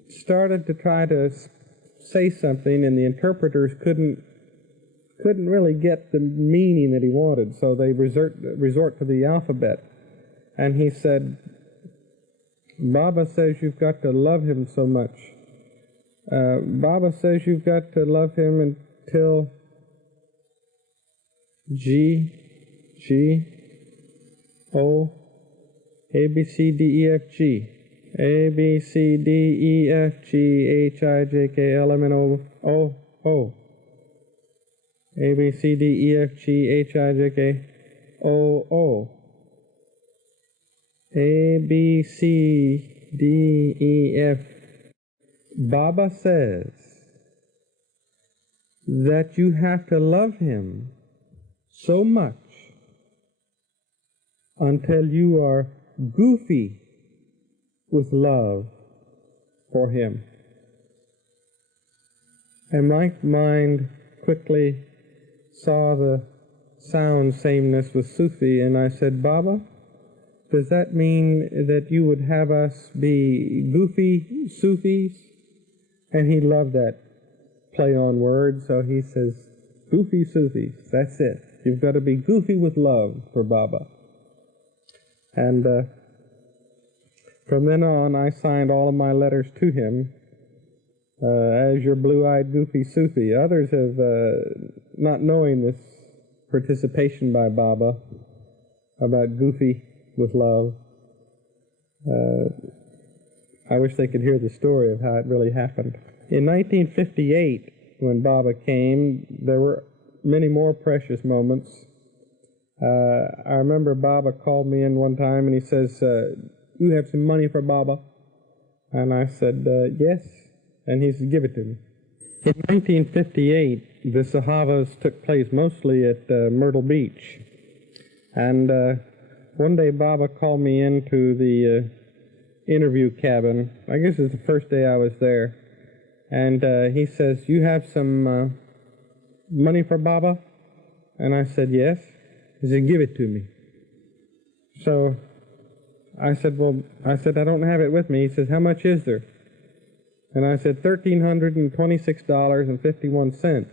started to try to say something, and the interpreters couldn't really get the meaning that he wanted, so they resort to the alphabet. And he said, Baba says you've got to love him so much. Baba says you've got to love him until G, O, A, B, C, D, E, F, G. A, B, C, D, E, F, G, H, I, J, K, L, M, N, O, O. A, B, C, D, E, F, G, H, I, J, K, O, O. A, B, C, D, E, F, Baba says that you have to love him so much until you are goofy with love for him. And my mind quickly saw the sound sameness with Sufi, and I said, Baba, does that mean that you would have us be goofy Sufis? And he loved that play on words, so he says, goofy Sufis, that's it. You've got to be goofy with love for Baba. And from then on, I signed all of my letters to him as your blue-eyed goofy Sufi. Others have, not knowing this participation by Baba about goofy with love, I wish they could hear the story of how it really happened. In 1958, when Baba came, there were many more precious moments. I remember Baba called me in one time and he says, you have some money for Baba? And I said, yes. And he said, give it to me. In 1958, the sahavas took place mostly at Myrtle Beach. And one day Baba called me into the interview cabin. I guess it's the first day I was there. And he says, you have some money for Baba? And I said, yes. He said, give it to me. So I said, I don't have it with me. He says, how much is there? And I said, $1,326.51.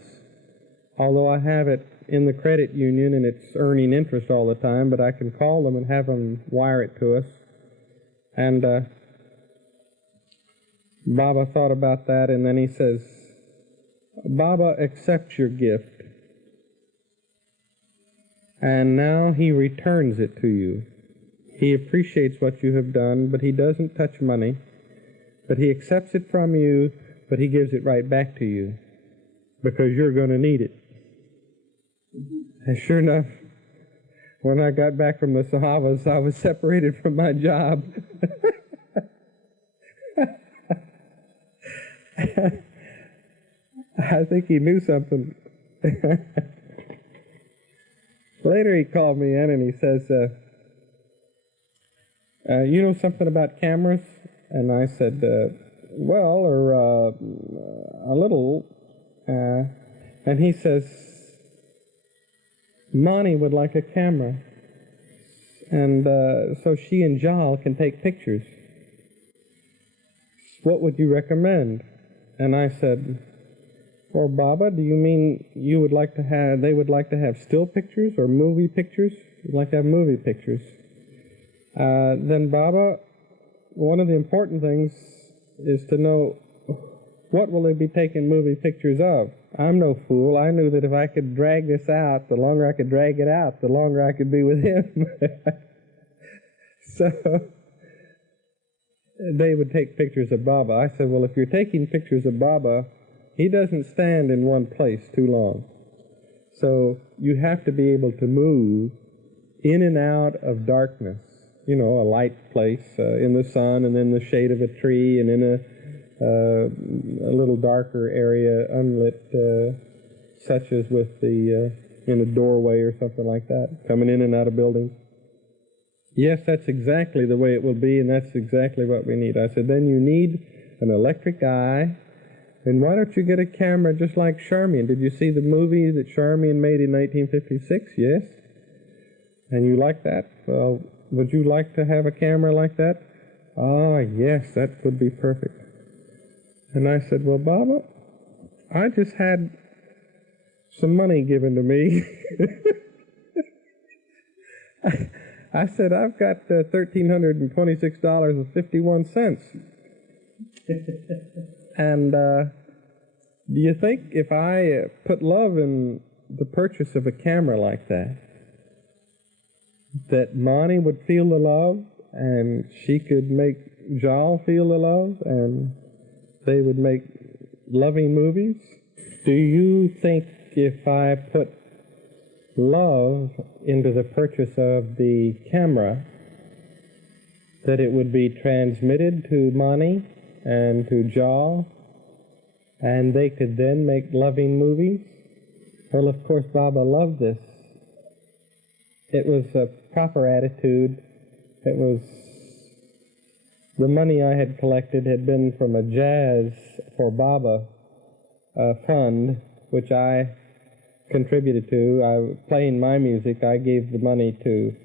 Although I have it in the credit union and it's earning interest all the time, but I can call them and have them wire it to us. And Baba thought about that, and then he says, Baba accepts your gift, and now he returns it to you. He appreciates what you have done, but he doesn't touch money. But he accepts it from you, but he gives it right back to you, because you're going to need it. And sure enough, when I got back from the sahavas, I was separated from my job. I think he knew something. Later he called me in and he says, you know something about cameras? And I said, well, or a little. And he says, Mani would like a camera. And so she and Jal can take pictures. What would you recommend? And I said, well, Baba, do you mean you would like to have, they would like to have still pictures or movie pictures? You'd like to have movie pictures. Then Baba, one of the important things is to know what will they be taking movie pictures of. I'm no fool. I knew that if I could drag this out, the longer I could drag it out, the longer I could be with him. So they would take pictures of Baba. I said, well, if you're taking pictures of Baba, he doesn't stand in one place too long. So you have to be able to move in and out of darkness. You know, a light place in the sun and in the shade of a tree and in a little darker area, unlit, such as with the, in a doorway or something like that, coming in and out of buildings. Yes, that's exactly the way it will be, and that's exactly what we need. I said, then you need an electric eye, and why don't you get a camera just like Charmian? Did you see the movie that Charmian made in 1956? Yes? And you like that? Well, would you like to have a camera like that? Ah, yes, that would be perfect. And I said, well, Baba, I just had some money given to me. I said, I've got $1,326.51. And do you think if I put love in the purchase of a camera like that, that Mani would feel the love, and she could make Jal feel the love, and they would make loving movies? Do you think if I put love into the purchase of the camera, that it would be transmitted to Mani and to jaw, and they could then make loving movies. Well, of course, Baba loved this. It was a proper attitude. It was, the money I had collected had been from a Jazz for Baba fund, which I contributed to. Playing my music, I gave the money to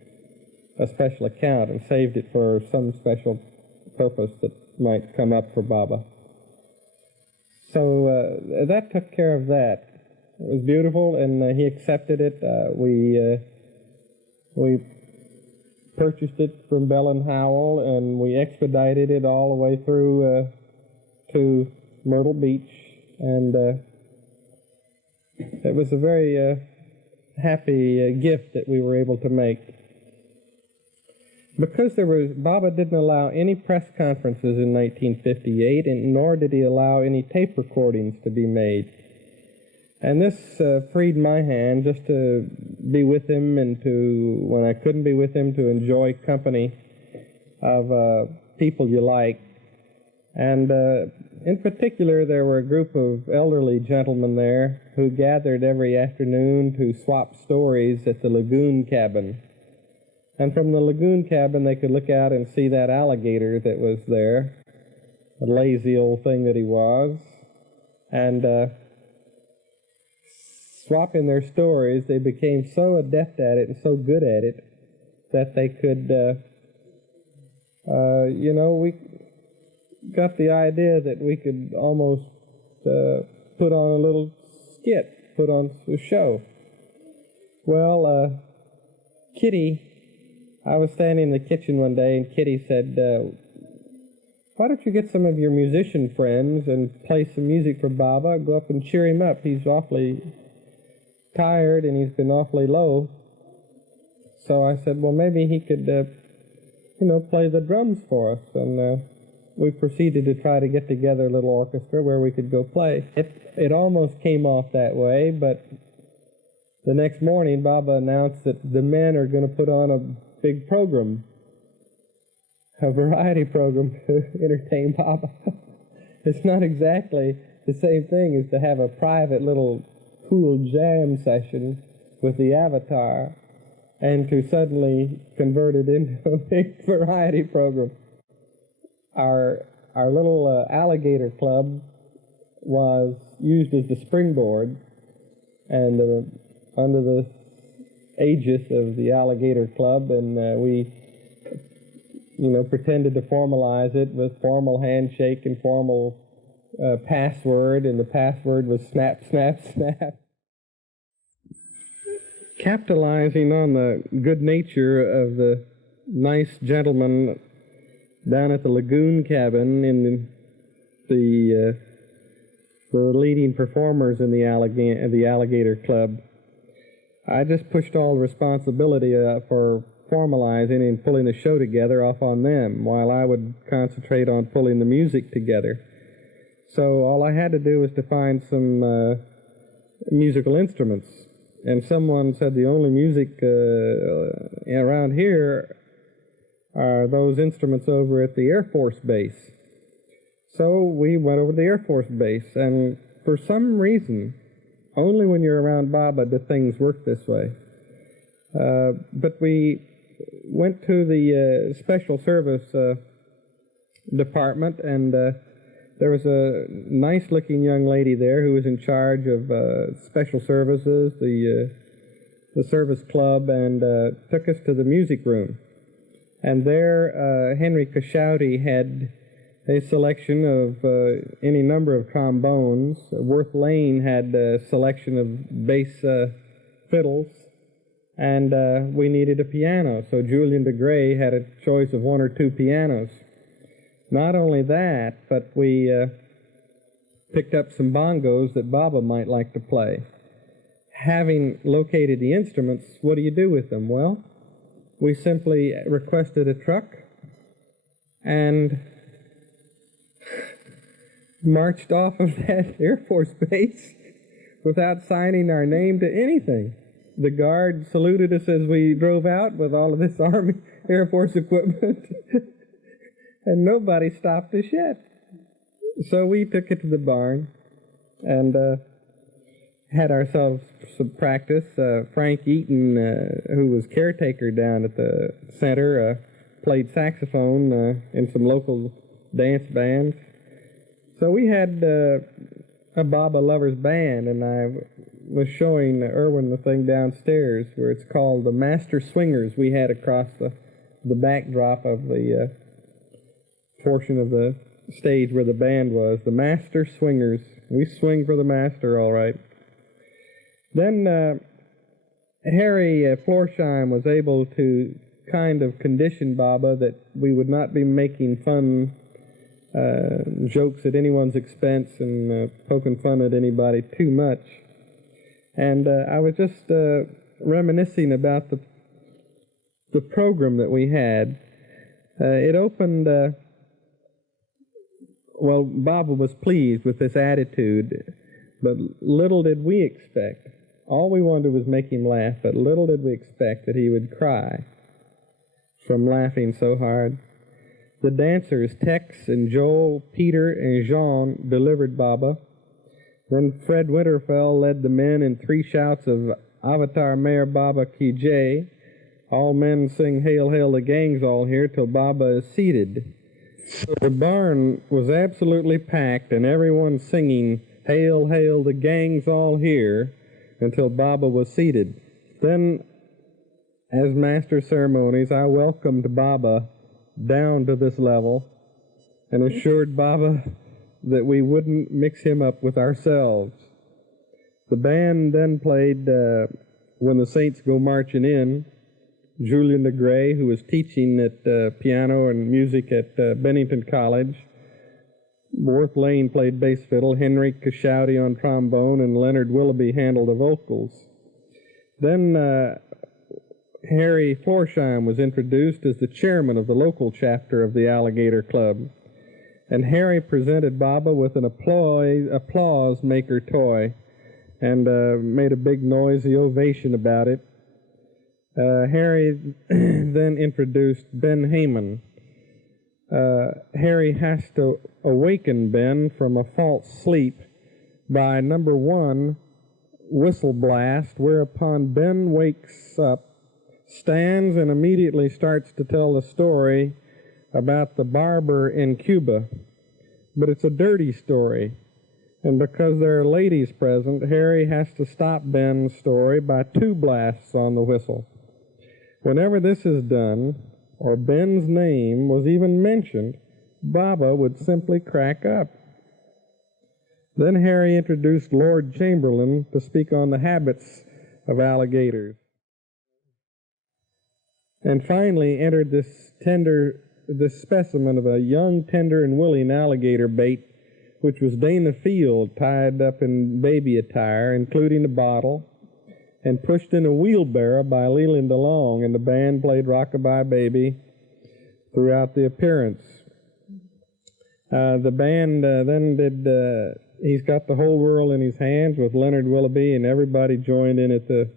a special account and saved it for some special purpose that might come up for Baba. So that took care of that. It was beautiful, and he accepted it. We purchased it from Bell and Howell, and we expedited it all the way through to Myrtle Beach, and it was a very happy gift that we were able to make. Because Baba didn't allow any press conferences in 1958, and nor did he allow any tape recordings to be made. And this freed my hand just to be with him, and to, when I couldn't be with him, to enjoy company of people you like. And in particular, there were a group of elderly gentlemen there who gathered every afternoon to swap stories at the lagoon cabin. And from the lagoon cabin, they could look out and see that alligator that was there, a lazy old thing that he was. And swapping their stories, they became so adept at it and so good at it that they could, we got the idea that we could almost put on a little skit, put on a show. Well, Kitty, I was standing in the kitchen one day, and Kitty said, why don't you get some of your musician friends and play some music for Baba? Go up and cheer him up. He's awfully tired, and he's been awfully low. So I said, well, maybe he could, play the drums for us. And we proceeded to try to get together a little orchestra where we could go play. It almost came off that way, but the next morning, Baba announced that the men are going to put on a big program, a variety program to entertain Baba. It's not exactly the same thing as to have a private little cool jam session with the avatar and to suddenly convert it into a big variety program. Our little alligator club was used as the springboard, and under the aegis of the alligator club, and we pretended to formalize it with formal handshake and formal password, and the password was snap, snap, snap. Capitalizing on the good nature of the nice gentleman down at the lagoon cabin, in the leading performers in the alligator club, I just pushed all the responsibility for formalizing and pulling the show together off on them, while I would concentrate on pulling the music together. So all I had to do was to find some musical instruments. And someone said the only music around here are those instruments over at the Air Force Base. So we went over to the Air Force Base, and for some reason, only when you're around Baba do things work this way. But we went to the Special Service Department, and there was a nice-looking young lady there who was in charge of Special Services, the service club, and took us to the music room. And there, Henry Cashouty had a selection of any number of trombones. Worth Lane had a selection of bass fiddles, and we needed a piano, so Julian de Grey had a choice of one or two pianos. Not only that, but we picked up some bongos that Baba might like to play. Having located the instruments, what do you do with them? Well, we simply requested a truck and marched off of that Air Force base without signing our name to anything. The guard saluted us as we drove out with all of this Army Air Force equipment, and nobody stopped us yet. So we took it to the barn and had ourselves some practice. Frank Eaton, who was caretaker down at the center, played saxophone in some local dance bands. So we had a Baba Lovers band, and I was showing Irwin the thing downstairs where it's called the Master Swingers we had across the backdrop of the portion of the stage where the band was. The Master Swingers. We swing for the master, all right. Then Harry Florsheim was able to kind of condition Baba that we would not be making fun jokes at anyone's expense and poking fun at anybody too much. And I was just reminiscing about the program that we had. It opened, well, Baba was pleased with this attitude, but little did we expect. All we wanted was make him laugh, but little did we expect that he would cry from laughing so hard. The dancers, Tex and Joel, Peter and Jean, delivered Baba. Then Fred Winterfell led the men in 3 shouts of Avatar Mayor Baba Ki Jai. All men sing Hail, Hail, the gang's all here till Baba is seated. So the barn was absolutely packed and everyone singing Hail, Hail, the gang's all here until Baba was seated. Then, as master of ceremonies, I welcomed Baba down to this level and assured Baba that we wouldn't mix him up with ourselves. The band then played When the Saints Go Marching In. Julian DeGray, who was teaching at piano and music at Bennington College. Worth Lane played bass fiddle, Henry Cashouty on trombone, and Leonard Willoughby handled the vocals. Then Harry Florsheim was introduced as the chairman of the local chapter of the Alligator Club. And Harry presented Baba with an applause maker toy and made a big noisy ovation about it. Harry then introduced Ben Heyman. Harry has to awaken Ben from a false sleep by number 1, whistle blast, whereupon Ben wakes up, stands, and immediately starts to tell the story about the barber in Cuba. But it's a dirty story, and because there are ladies present, Harry has to stop Ben's story by 2 blasts on the whistle. Whenever this is done, or Ben's name was even mentioned, Baba would simply crack up. Then Harry introduced Lord Chamberlain to speak on the habits of alligators. And finally entered this specimen of a young, tender, and willing alligator bait, which was Dana Field tied up in baby attire, including a bottle, and pushed in a wheelbarrow by Leland DeLong, and the band played Rockabye Baby throughout the appearance. The band then did He's Got the Whole World in His Hands with Leonard Willoughby, and everybody joined in at the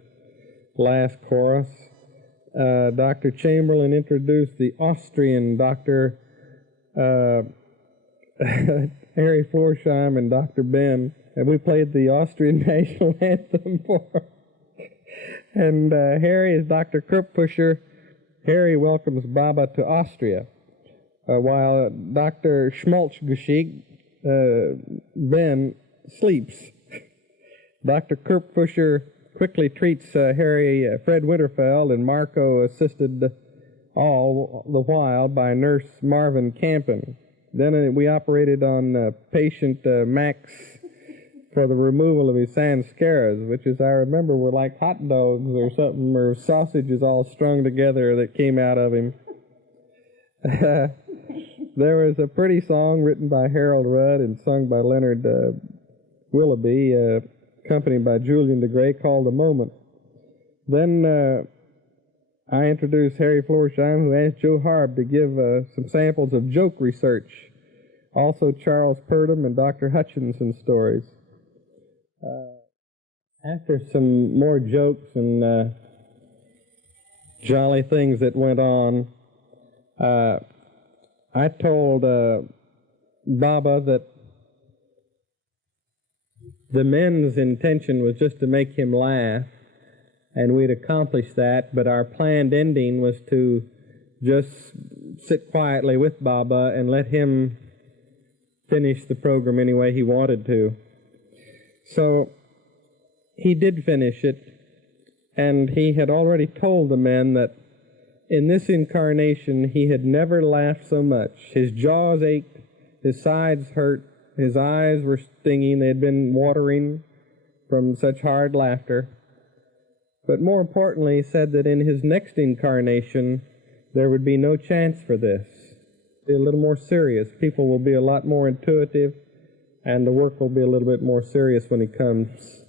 last chorus. Dr. Chamberlain introduced the Austrian Dr. Harry Florsheim and Dr. Ben, and we played the Austrian national anthem for him. And Harry is Dr. Kurpfuscher. Harry welcomes Baba to Austria, while Dr. Schmaltzgeschick, Ben, sleeps. Dr. Kurpfuscher quickly treats Fred Winterfeld, and Marco assisted all the while by Nurse Marvin Campen. Then we operated on patient Max for the removal of his sanscaras, which, as I remember, were like hot dogs or something, or sausages all strung together that came out of him. There was a pretty song written by Harold Rudd and sung by Leonard Willoughby, accompanied by Julian DeGray, called A Moment. Then I introduced Harry Florsheim, who asked Joe Harb to give some samples of joke research, also Charles Purdom and Dr. Hutchinson stories. After some more jokes and jolly things that went on, I told Baba that The men's intention was just to make him laugh, and we'd accomplished that, but our planned ending was to just sit quietly with Baba and let him finish the program any way he wanted to. So he did finish it, and he had already told the men that in this incarnation he had never laughed so much. His jaws ached, his sides hurt, his eyes were stinging, they had been watering from such hard laughter. But more importantly, he said that in his next incarnation there would be no chance for this. Be a little more serious. People will be a lot more intuitive, and the work will be a little bit more serious when he comes.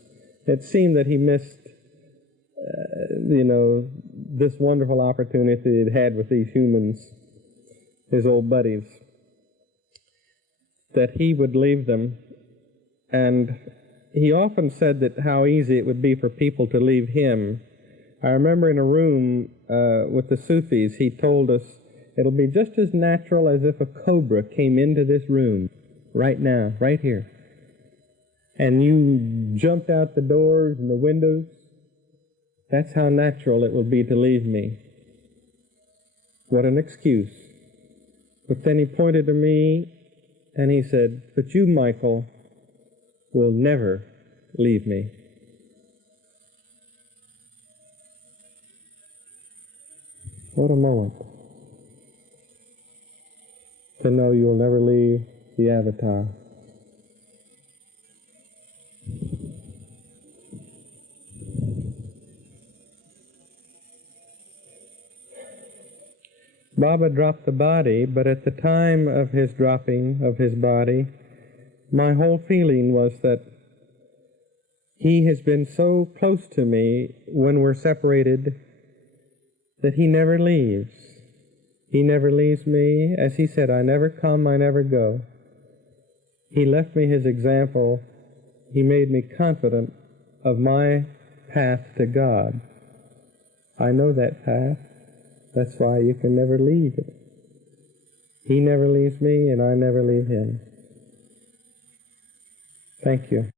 It seemed that he missed, this wonderful opportunity he'd had with these humans, his old buddies, that he would leave them. And he often said that how easy it would be for people to leave him. I remember in a room with the Sufis, he told us, it'll be just as natural as if a cobra came into this room right now, right here. And you jumped out the doors and the windows. That's how natural it will be to leave me. What an excuse. But then he pointed to me and he said, but you, Michael, will never leave me. What a moment to know you'll never leave the avatar. Baba dropped the body, but at the time of his dropping of his body, my whole feeling was that he has been so close to me when we're separated that he never leaves. He never leaves me. As he said, I never come, I never go. He left me his example. He made me confident of my path to God. I know that path. That's why you can never leave it. He never leaves me, and I never leave him. Thank you.